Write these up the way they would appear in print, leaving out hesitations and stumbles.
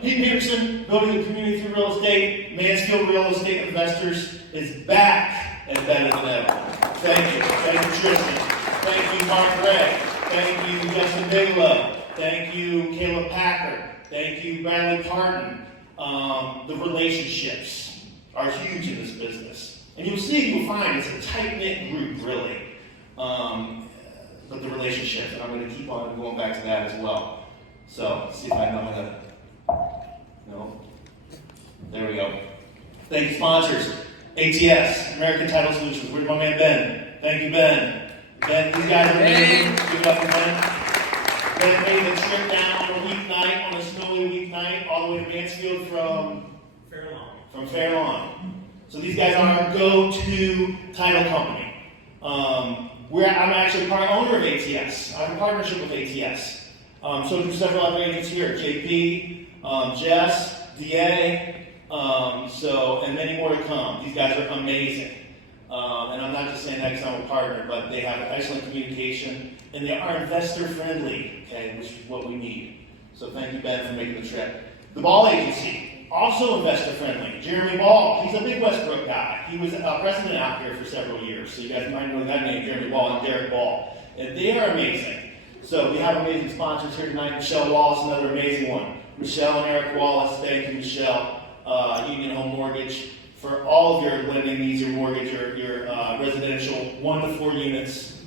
Pete Peterson, building the community through real estate, Mansfield Real Estate Investors is back and better than ever. Thank you. Thank you, Tristan. Thank you, Mark Gray. Thank you, Justin Bigelow. Thank you, Caleb Packer. Thank you, Bradley Parton. The relationships are huge in this business. And you'll find it's a tight-knit group, really. But the relationships, and I'm going to keep on going back to that as well. So, let's see if I know how to. No. There we go. Thank you, sponsors. ATS, American Title Solutions. Where's my man Ben? Thank you, Ben. Ben, these guys are amazing. Give it up for Ben. Ben made the trip down on a weeknight, on a snowy weeknight, all the way to Mansfield from Fair Lawn. So these guys are our go-to title company. I'm actually part owner of ATS. I have a partnership with ATS. So do several other agents here. JP, Jess, DA, and many more to come. These guys are amazing. And I'm not just saying that because I'm a partner, but they have excellent communication, and they are investor friendly, okay, which is what we need. So thank you, Ben, for making the trip. The Ball Agency, also investor friendly. Jeremy Ball, he's a big Westbrook guy. He was president out here for several years, so you guys might know that name, Jeremy Ball and Derek Ball. And they are amazing. So we have amazing sponsors here tonight. Michelle Wallace, another amazing one. Michelle and Eric Wallace, thank you, Michelle. Union Home Mortgage, for all of your lending needs, your mortgage, your residential, 1 to 4 units.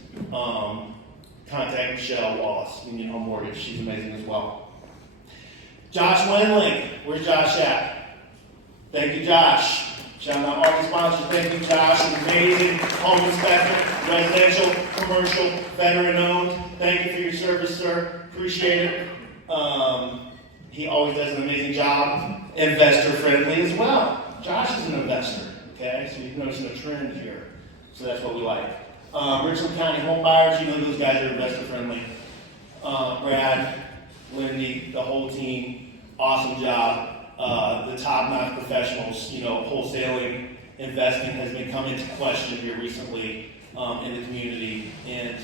Contact Michelle Wallace, Union Home Mortgage. She's amazing as well. Josh Wenling, where's Josh at? Thank you, Josh. Shout out all the sponsors. Thank you, Josh. Amazing home inspection, residential, commercial, veteran owned. Thank you for your service, sir. Appreciate it. He always does an amazing job. Investor friendly as well. Josh is an investor. Okay, so you're noticing a trend here. So that's what we like. Richland County home buyers, you know those guys are investor friendly. Brad, Lindy, the whole team, awesome job. The top-notch professionals, wholesaling, investing has been coming into question here recently in the community, and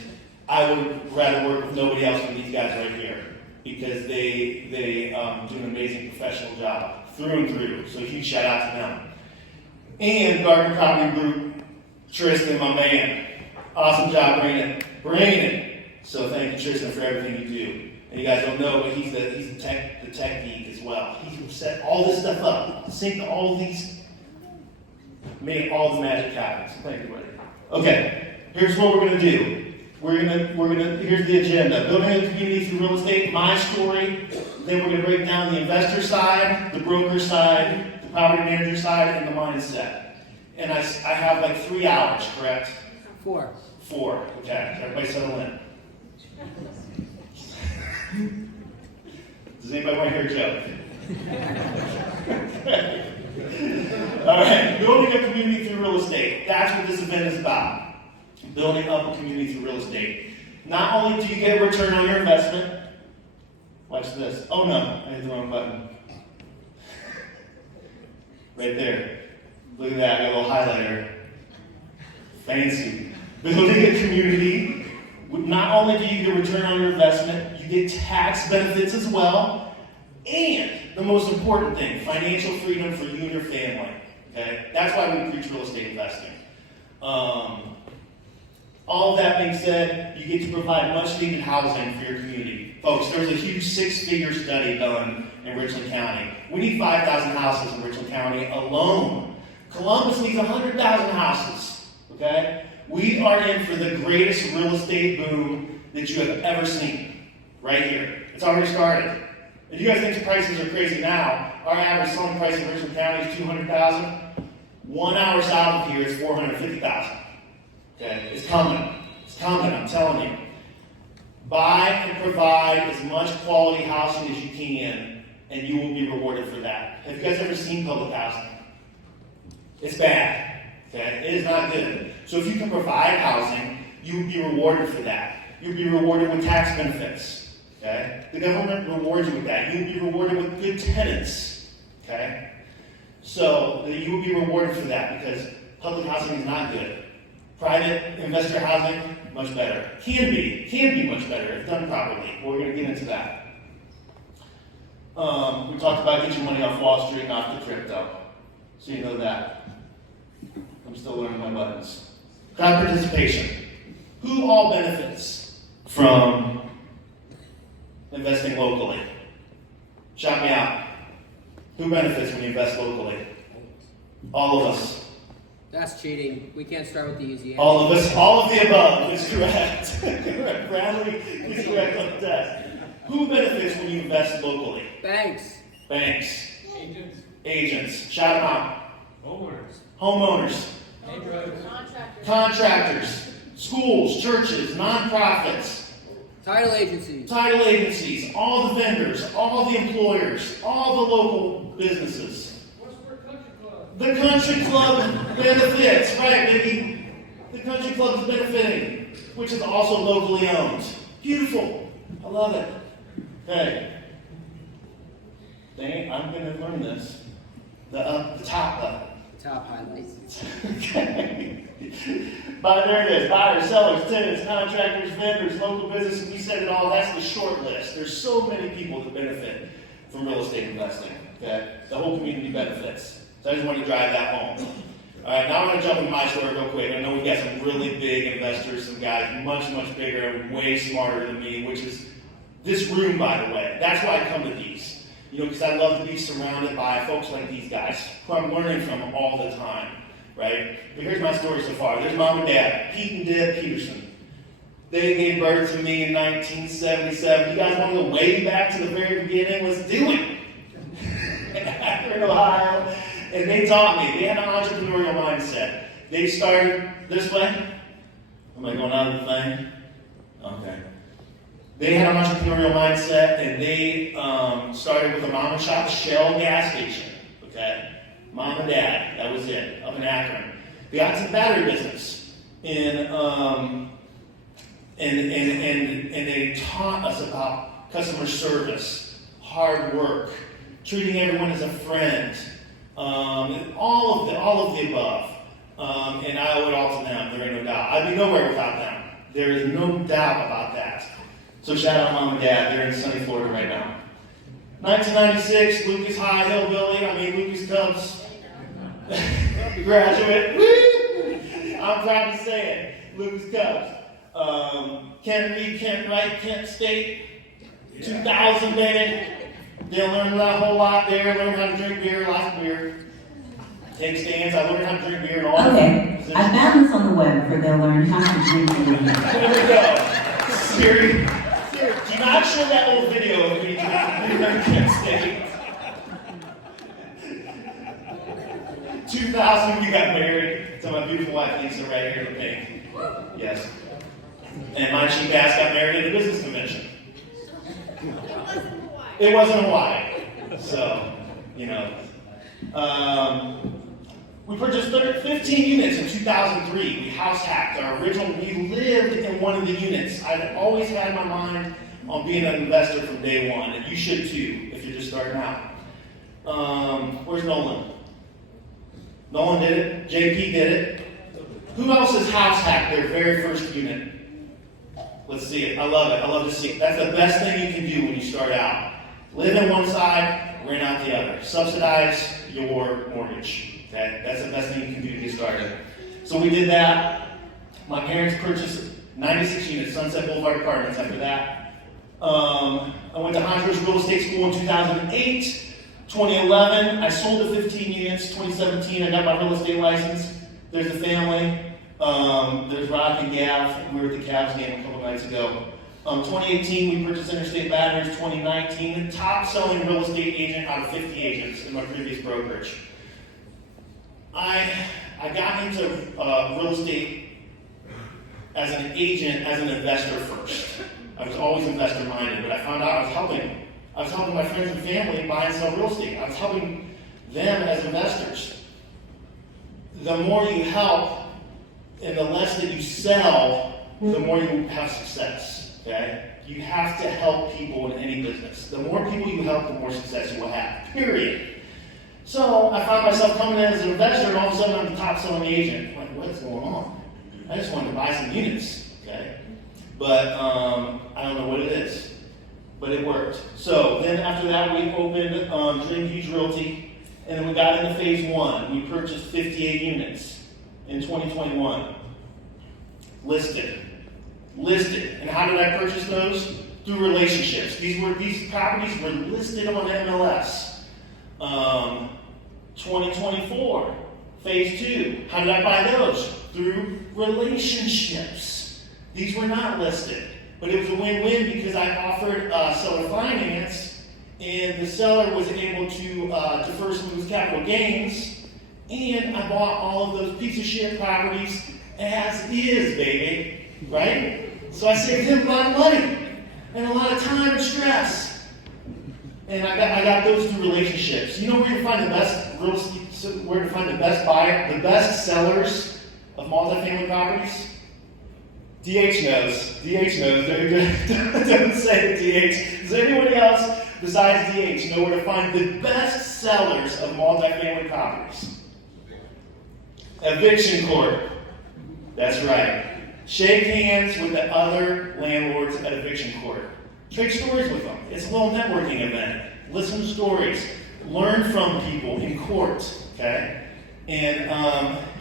I would rather work with nobody else than these guys right here because they do an amazing professional job through and through. So huge shout out to them. And Garden Property Group, Tristan, my man, awesome job bringing it. So thank you, Tristan, for everything you do. And you guys don't know, but he's the tech geek as well. He can set all this stuff up, sync all of these, make all the magic happen. So thank you, buddy. Okay, here's what we're gonna do. Here's the agenda. Building a community through real estate, my story. Then we're gonna break down the investor side, the broker side, the property manager side, and the mindset. And I have like 3 hours, correct? 4. 4, okay. Everybody settle in. Does anybody want to hear a joke? All right, building a community through real estate. That's what this event is about. Building up a community through real estate. Not only do you get a return on your investment, watch this. Oh no, I hit the wrong button. Right there. Look at that, I got a little highlighter. Fancy. Building a community. Not only do you get a return on your investment, you get tax benefits as well, and the most important thing, financial freedom for you and your family. Okay, that's why we preach real estate investing. All of that being said, you get to provide much needed housing for your community. Folks, there was a huge 6-figure study done in Richland County. We need 5,000 houses in Richland County alone. Columbus needs 100,000 houses. Okay? We are in for the greatest real estate boom that you have ever seen. Right here. It's already started. If you guys think the prices are crazy now, our average selling price in Richland County is $200,000. 1 hour south of here is $450,000. Okay? It's coming. It's coming, I'm telling you. Buy and provide as much quality housing as you can, and you will be rewarded for that. Have you guys ever seen public housing? It's bad. Okay? It is not good. So if you can provide housing, you will be rewarded for that. You'll be rewarded with tax benefits. Okay? The government rewards you with that. You will be rewarded with good tenants. Okay? So you will be rewarded for that because public housing is not good. Private investor housing, much better. Can be much better if done properly. We're going to get into that. We talked about getting money off Wall Street, not the crypto. So you know that. I'm still learning my buttons. Crowd participation. Who all benefits from investing locally? Shout me out. Who benefits when you invest locally? All of us. That's cheating. We can't start with the easy answer. All of us. All of the above is correct. Correct. Bradley is correct on the test. Who benefits when you invest locally? Banks. Banks. Agents. Agents. Shout them out. Homeowners. Homeowners. Contractors. Contractors. Schools, churches, nonprofits. Title agencies. Title agencies. All the vendors. All the employers. All the local businesses. Westport Country Club. The country club benefits. Right, baby. The country club is benefiting, which is also locally owned. Beautiful. I love it. Okay. Dang, I'm going to learn this. The top. Top highlights. Okay. But there it is. Buyers, sellers, tenants, contractors, vendors, local businesses. We said it all. That's the short list. There's so many people that benefit from real estate investing. Okay? The whole community benefits. So I just want to drive that home. All right, now I'm going to jump into my story real quick. I know we've got some really big investors, some guys much, much bigger and way smarter than me, which is this room, by the way. That's why I come to these. You know, because I love to be surrounded by folks like these guys, who I'm learning from all the time, right? But here's my story so far. There's Mom and Dad, Pete and Deb Peterson. They gave birth to me in 1977. You guys want to go way back to the very beginning? Let's do it. Akron, Ohio. And they taught me. They had an entrepreneurial mindset. They started this way. Am I going out of the thing? Okay. They had an entrepreneurial mindset, and they started with a mom and shop Shell gas station. Okay, mom and dad, that was it, up in Akron. They got into the battery business, and they taught us about customer service, hard work, treating everyone as a friend, all of the above. And I owe it all to them. There ain't no doubt. I'd be nowhere without them. There is no doubt about that. So shout out Mom and Dad. They're in sunny Florida right now. 1996, Lucas High Hillbilly. Lucas Cubs graduate. Woo! I'm proud to say it. Lucas Cubs. Can't read, can't write, Kent State. 2000, baby. They learned a whole lot there. Learned how to drink beer, lots of beer. Take stands. I learned how to drink beer and all. Okay, I found this on the web for they'll learn how to drink beer. There we go. Siri. Do not show that old video of me drinking beer in Kent State. 2000, we got married to my beautiful wife, Lisa, right here in the pink. Yes. And my cheap ass got married at a business convention. It wasn't Hawaii. So, you know. We purchased 15 units in 2003. We house hacked our original. We lived in one of the units. I've always had my mind on being an investor from day one, and you should too if you're just starting out. Where's Nolan? Nolan did it. JP did it. Who else has house hacked their very first unit? Let's see it. I love it. I love to see it. That's the best thing you can do when you start out. Live in one side, rent out the other. Subsidize your mortgage. Okay? That's the best thing you can do to get started. So we did that. My parents purchased 96 units, Sunset Boulevard Apartments after that. I went to Honduras Real Estate School in 2008. 2011, I sold the 15 units. 2017, I got my real estate license. There's the family. There's Rock and Gav. We were at the Cavs game a couple nights ago. 2018, we purchased Interstate Batteries. 2019, the top selling real estate agent out of 50 agents in my previous brokerage. I got into real estate as an agent, as an investor first. I was always investor minded, but I found out I was helping my friends and family buy and sell real estate. I was helping them as investors. The more you help and the less that you sell, the more you have success. Okay? You have to help people in any business. The more people you help, the more success you will have. Period. So I found myself coming in as an investor, and all of a sudden I'm the top selling agent. I'm like, what's going on? I just wanted to buy some units. Okay? But I don't know what it is. but it worked. So then after that, we opened Dream Huge Realty, and then we got into phase one. We purchased 58 units in 2021. Listed. And how did I purchase those? Through relationships. These properties were listed on MLS. 2024, phase two. How did I buy those? Through relationships. These were not listed, but it was a win-win because I offered seller finance, and the seller was able to defer some of his capital gains, and I bought all of those piece of shit properties as is, baby, right? So I saved him a lot of money and a lot of time and stress. And I got those through relationships. You know where to find the best real estate, where to find the best buyer, the best sellers of multifamily properties? DH knows. Don't say DH. Does anybody else besides DH know where to find the best sellers of multifamily properties? Eviction court. That's right. Shake hands with the other landlords at eviction court. Trade stories with them. It's a little networking event. Listen to stories. Learn from people in court, okay? And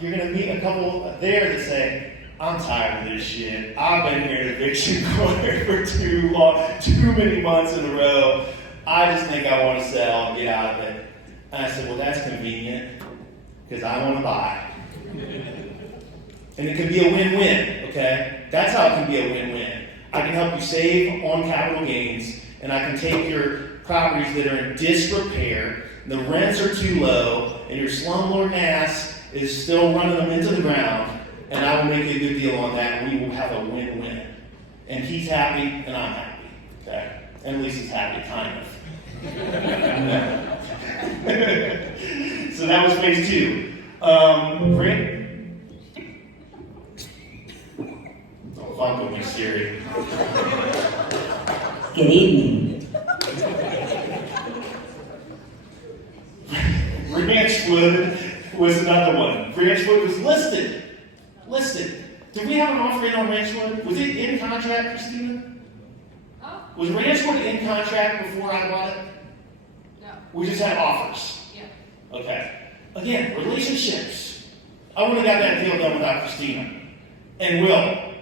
you're going to meet a couple there that say, I'm tired of this shit. I've been here at eviction court for too many months in a row. I just think I want to sell and get out of it. And I said, well, that's convenient because I want to buy. And it can be a win-win, okay? That's how it can be a win-win. I can help you save on capital gains, and I can take your properties that are in disrepair, the rents are too low, and your slumlord ass is still running them into the ground, and I will make you a good deal on that, and we will have a win-win. And he's happy, and I'm happy, okay? And at least he's happy, kind of. So that was phase two. Rick? Don't fuck with me, Siri. Good evening. Ranchwood was another one. Ranchwood was listed. Did we have an offer in on Ranchwood? Was it in contract, Christina? Oh, Was Ranchwood in contract before I bought it? no, We just had offers. yeah. Okay. Again, relationships. I wouldn't have got that deal done without Christina. And Will.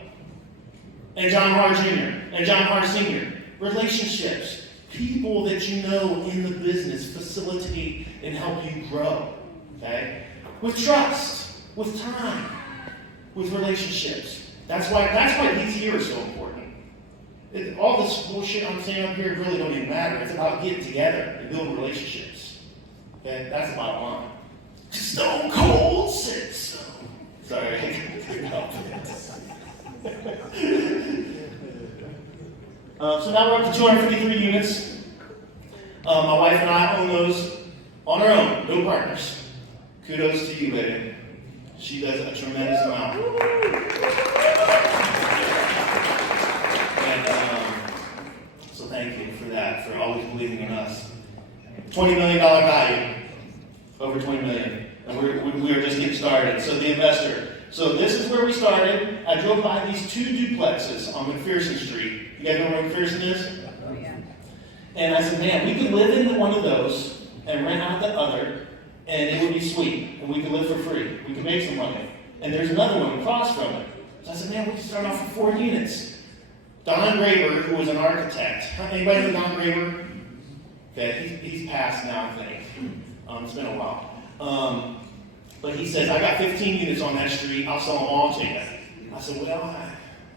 And John Harr Jr. And John Harr Sr. Relationships. People that you know in the business facilitate and help you grow. Okay? With trust. With time. With relationships. That's why these here are so important. All this bullshit I'm saying up here really don't even matter. It's about getting together and building relationships. Okay? That's the bottom line. Stone Cold said so. Sorry, I couldn't help it. So now we're up to 253 units. My wife and I own those on our own, no partners. Kudos to you, baby. She does a tremendous amount. And so thank you for that, for always believing in us. $20 million value, over $20 million, and we are just getting started. So the investor. So this is where we started. I drove by these two duplexes on McPherson Street. You guys know where McPherson is? Oh, yeah. And I said, man, we could live in one of those and rent out the other, and it would be sweet, and we could live for free. We could make some money. And there's another one across from it. So I said, man, we could start off with 4 units. Don Graber, who was an architect. Anybody know Don Graber? Okay, he's passed now, I think. It's been a while. But he says, I got 15 units on that street, I'll sell them all to you. I said, well,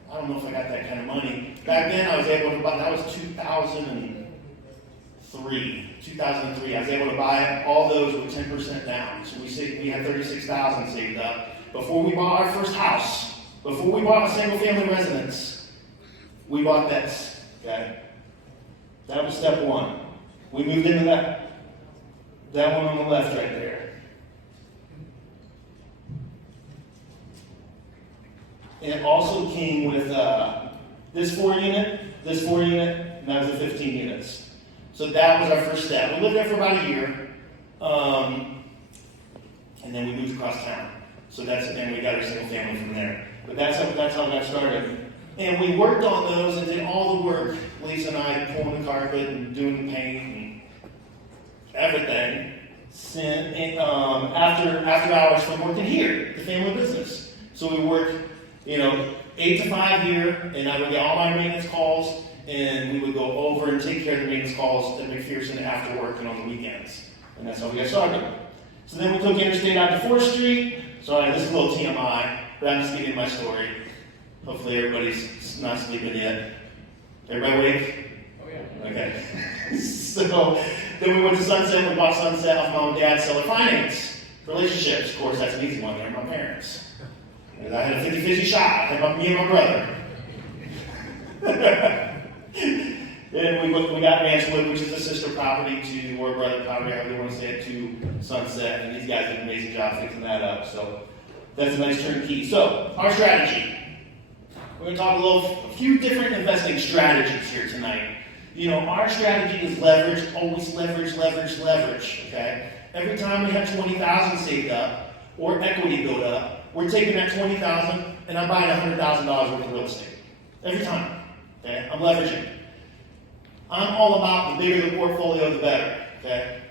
I don't know if I got that kind of money. Back then, I was able to buy, that was 2003. I was able to buy all those with 10% down. So we had $36,000 saved up. Before we bought our first house, before we bought a single family residence, we bought this, okay? That was step one. We moved into that one on the left right there. And it also came with this 4 unit, and that was the 15 units. So that was our first step. We lived there for about a year, and then we moved across town. So and we got our single family from there. But that's how we got started. And we worked on those and did all the work. Lisa and I pulling the carpet and doing the paint and everything. After hours from working here, the family business. So we worked, 8 to 5 here, and I would get all my maintenance calls, and we would go over and take care of the maintenance calls at Peterson after work and on the weekends. And that's how we got started. So then we took Interstate out to 4th Street. Sorry, this is a little TMI, but I'm just giving you my story. Hopefully everybody's not sleeping yet. Everybody awake? Oh yeah. Okay. So then we went to Sunset. We bought Sunset off Mom and Dad Seller Finance. Relationships, of course, that's an easy one. They're my parents. And I had a 50-50 shot. I had me and my brother. Then we got Ranchwood, which is a sister property to, or brother property, however you want to say it, to Sunset. And these guys did an amazing job fixing that up. So that's a nice turnkey. So our strategy. We're going to talk a few different investing strategies here tonight. Our strategy is leverage, always leverage, okay? Every time we have $20,000 saved up or equity built up, we're taking that $20,000 and I'm buying $100,000 worth of real estate. Every time, okay? I'm leveraging. I'm all about the bigger the portfolio, the better, okay?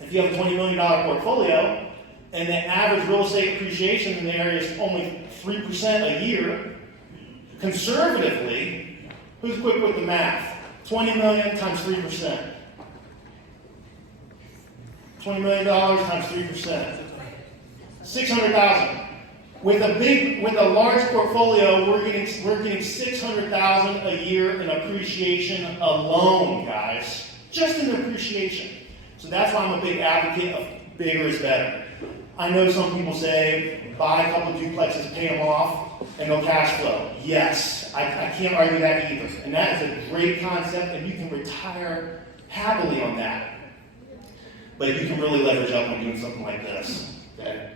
If you have a $20 million portfolio and the average real estate appreciation in the area is only 3% a year, conservatively, who's quick with the math? 20 million times 3%. $20 million times 3%. 600,000. With a large portfolio, we're getting 600,000 a year in appreciation alone, guys. Just in appreciation. So that's why I'm a big advocate of bigger is better. I know some people say, buy a couple of duplexes, pay them off, and no cash flow. Yes, I can't argue that either. And that is a great concept, and you can retire happily on that. But you can really leverage up when doing something like this. Okay?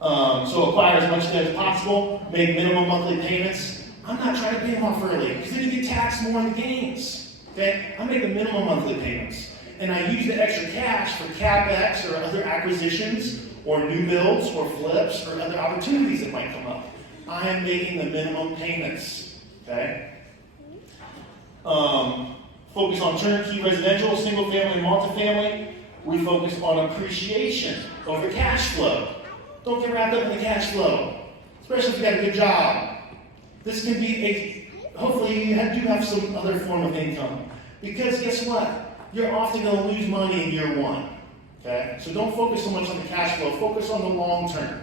So acquire as much debt as possible, make minimum monthly payments. I'm not trying to pay them off early, because then you get taxed more on the gains. Okay? I make the minimum monthly payments. And I use the extra cash for CapEx or other acquisitions, or new builds, or flips, or other opportunities that might come up. I am making the minimum payments, okay? Focus on turnkey residential, single family, and multifamily. We focus on appreciation over cash flow. Don't get wrapped up in the cash flow, especially if you got a good job. This can be hopefully you do have some other form of income. Because guess what? You're often going to lose money in year one. Okay? So don't focus so much on the cash flow. Focus on the long term.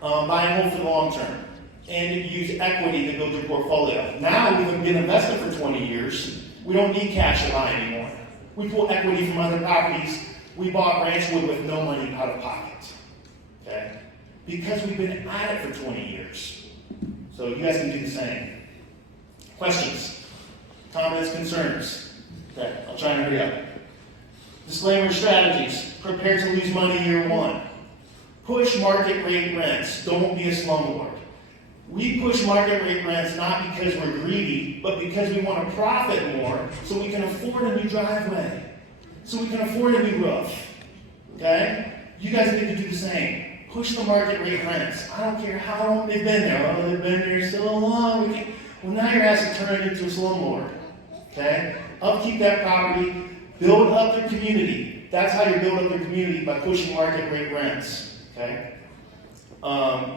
Buy a home for the long term. And use equity to build your portfolio. Now we've been invested for 20 years. We don't need cash to buy anymore. We pull equity from other properties. We bought Ranchwood with no money out of pocket. Okay? Because we've been at it for 20 years. So you guys can do the same. Questions? Comments? Concerns? Okay, I'll try and hurry up. Disclaimer strategies. Prepare to lose money year one. Push market rate rents. Don't be a slumlord. We push market rate rents not because we're greedy, but because we want to profit more so we can afford a new driveway. So we can afford a new roof. Okay? You guys need to do the same. Push the market rate rents. I don't care how long they've been there. Oh, they've been there so long. Well, now your ass is turning into a slumlord. Okay? Upkeep that property. Build up your community. That's how you build up your community, by pushing market rate rents. Okay?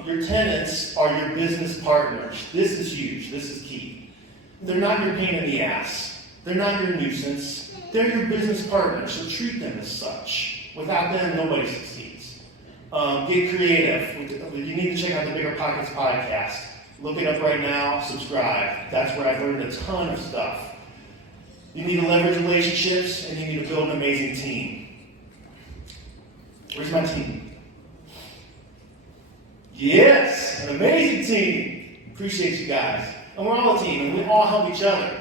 Your tenants are your business partners. This is huge. This is key. They're not your pain in the ass. They're not your nuisance. They're your business partners, so treat them as such. Without them, nobody succeeds. Get creative. You need to check out the Bigger Pockets podcast. Look it up right now. Subscribe. That's where I've learned a ton of stuff. You need to leverage relationships, and you need to build an amazing team. Where's my team? Yes, an amazing team. Appreciate you guys. And we're all a team, and we all help each other.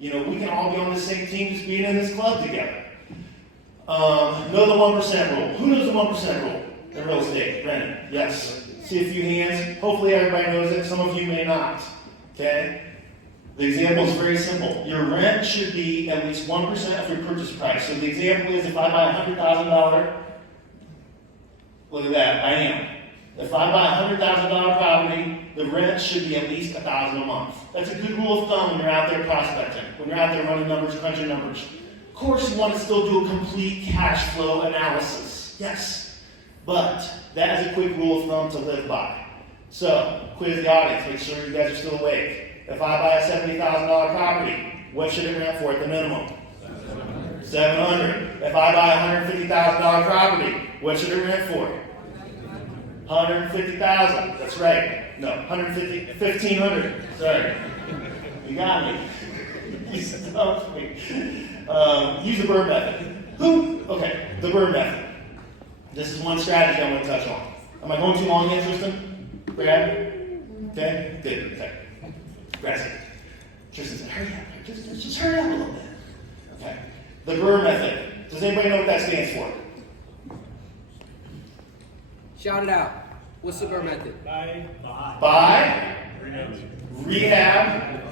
We can all be on the same team just being in this club together. Know the 1% rule. Who knows the 1% rule in real estate? Brennan? Yes. See a few hands. Hopefully everybody knows it. Some of you may not. Okay? The example is very simple. Your rent should be at least 1% of your purchase price. So the example is, if I buy $100,000, look at that, bam. If I buy a $100,000 property, the rent should be at least $1,000 a month. That's a good rule of thumb when you're out there prospecting, when you're out there running numbers, crunching numbers. Of course, you want to still do a complete cash flow analysis. Yes. But that is a quick rule of thumb to live by. So, quiz the audience, make sure you guys are still awake. If I buy a $70,000 property, what should it rent for at the minimum? $700. If I buy a $150,000 property, what should it rent for? $150,000. That's right. No, $150,000. Sorry. You got me. You stumped me. Use the bird method. Okay, the bird method. This is one strategy I want to touch on. Am I going too long here, Tristan? Brad? Okay? Good. Okay. Aggressive. Tristan said, hurry up. Just hurry up a little bit. Okay. The bird method. Does anybody know what that stands for? Shout it out. What's the BRRRR method? Buy, rehab,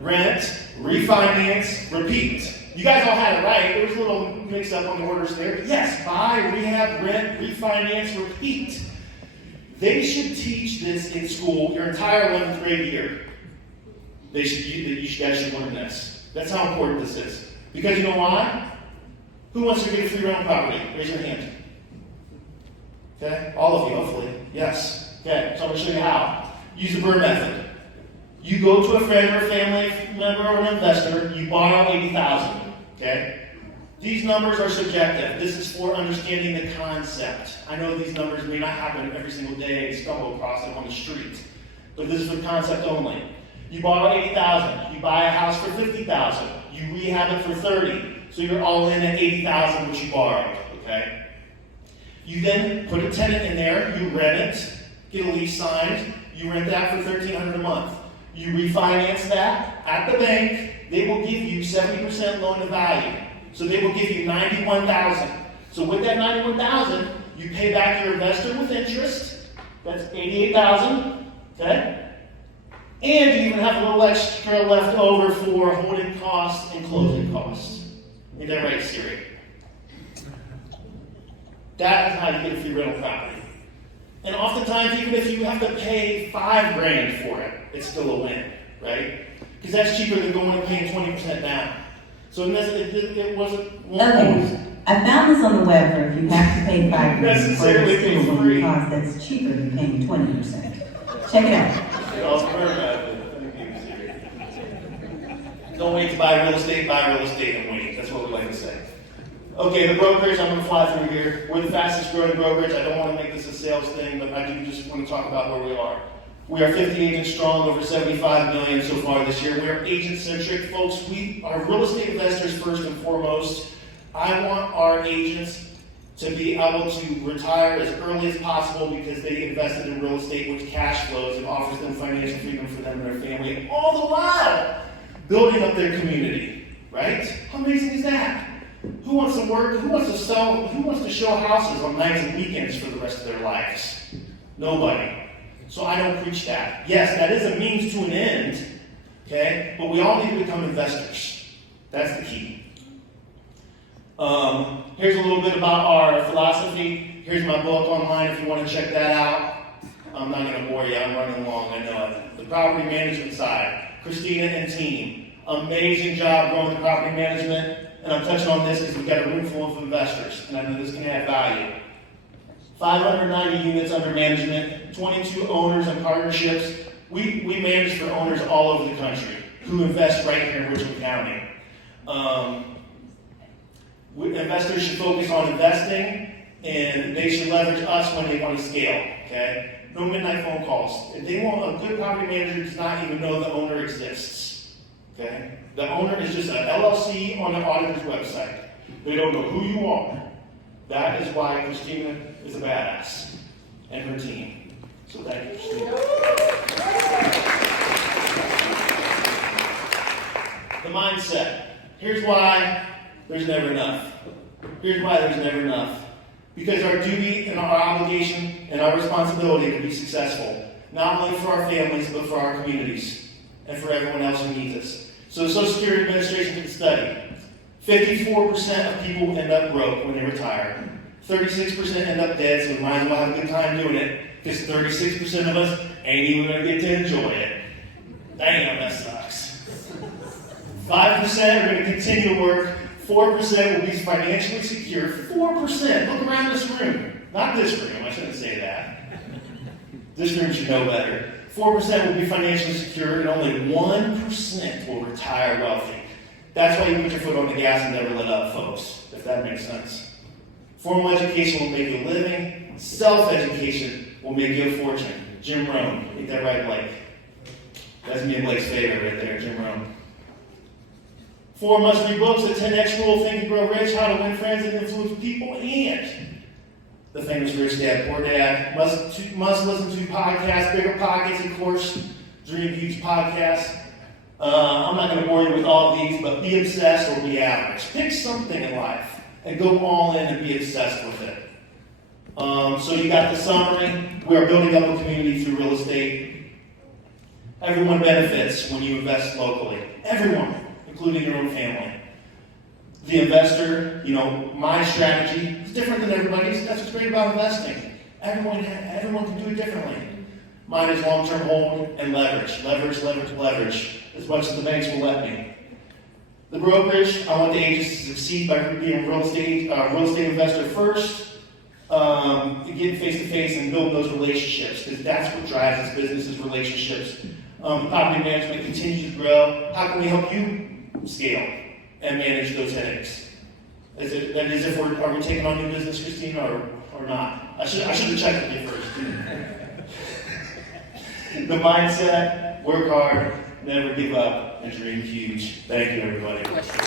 rent, refinance, repeat. You guys all had it right. There was a little mix up on the orders there. But yes, buy, rehab, rent, refinance, repeat. They should teach this in school your entire 11th grade year. You guys should learn this. That's how important this is. Because you know why? Who wants to get a free rental property? Raise your hand. Okay, all of you, hopefully. Yes. Okay, so I'm going to show you how. Use the BRRRR method. You go to a friend or a family member or an investor, you borrow $80,000. Okay? These numbers are subjective. This is for understanding the concept. I know these numbers may not happen every single day and stumble across them on the street, but this is for concept only. You borrow $80,000. You buy a house for $50,000. You rehab it for $30,000. So you're all in at $80,000, which you borrowed. Okay? You then put a tenant in there, you rent it, get a lease signed, you rent that for $1,300 a month. You refinance that at the bank, they will give you 70% loan to value. So they will give you $91,000. So with that $91,000, you pay back your investor with interest. That's $88,000. Okay? And you even have a little extra left over for holding costs and closing costs. Ain't that right, Siri? That is how you get a free rental property. And oftentimes, even if you have to pay $5,000 for it, it's still a win, right? Because that's cheaper than going and paying 20% down. So it wasn't. Okay, I found this on the web for if you have to pay $5,000 Necessarily for pay a school free. cost that's cheaper than paying 20%. Check it out. Don't wait to buy real estate and wait. That's what we like to say. Okay, the brokerage, I'm going to fly through here. We're the fastest growing brokerage. I don't want to make this a sales thing, but I do just want to talk about where we are. We are 50 agents strong, over 75 million so far this year. We are agent-centric, folks. We are real estate investors first and foremost. I want our agents to be able to retire as early as possible because they invested in real estate, which cash flows and offers them financial freedom for them and their family, and all the while building up their community, right? How amazing is that? Who wants to work? Who wants to sell? Who wants to show houses on nights and weekends for the rest of their lives? Nobody. So I don't preach that. Yes, that is a means to an end, okay? But we all need to become investors. That's the key. Here's a little bit about our philosophy. Here's my book online if you want to check that out. I'm not going to bore you. I'm running long. I know it. The property management side. Christina and team. Amazing job growing the property management. And I'm touching on this because we've got a room full of investors, and I know this can add value. 590 units under management, 22 owners and partnerships. We manage for owners all over the country who invest right here in Richmond County. Investors should focus on investing, and they should leverage us when they want to scale. Okay? No midnight phone calls. If they want, a good property manager does not even know the owner exists. Okay? The owner is just an LLC on the auditor's website. They don't know who you are. That is why Christina is a badass. And her team. So thank you, Christina. The mindset. Here's why there's never enough. Here's why there's never enough. Because our duty and our obligation and our responsibility to be successful, not only for our families, but for our communities and for everyone else who needs us. So the Social Security Administration did a study. 54% of people end up broke when they retire. 36% end up dead, so we might as well have a good time doing it, because 36% of us ain't even going to get to enjoy it. Damn, that sucks. 5% are going to continue to work. 4% will be financially secure. 4%, look around this room. Not this room, I shouldn't say that. This room should know better. 4% will be financially secure, and only 1% will retire wealthy. That's why you put your foot on the gas and never let up, folks, if that makes sense. Formal education will make you a living. Self-education will make you a fortune. Jim Rohn, ain't that right, Blake? That's me and Blake's favorite right there, Jim Rohn. 4 must-read books, the 10X Rule, Think and Grow Rich, How to Win Friends and Influence People, and the famous Rich Dad, Poor Dad. Must listen to podcasts, Bigger Pockets, of course, Dream Huge podcast. I'm not going to bore you with all of these, but be obsessed or be average. Pick something in life and go all in and be obsessed with it. So you got the summary. We are building up a community through real estate. Everyone benefits when you invest locally. Everyone, including your own family. The investor, my strategy is different than everybody's. That's what's great about investing. Everyone can do it differently. Mine is long-term hold and leverage. Leverage. As much as the banks will let me. The brokerage, I want the agents to succeed by being a real estate investor first. Get face-to-face and build those relationships, because that's what drives this business is relationships. Property management continues to grow. How can we help you scale and manage those headaches? Are we taking on new business, Christina, or not? I should have checked with you first. The mindset, work hard, never give up, and dream huge. Thank you, everybody. Questions?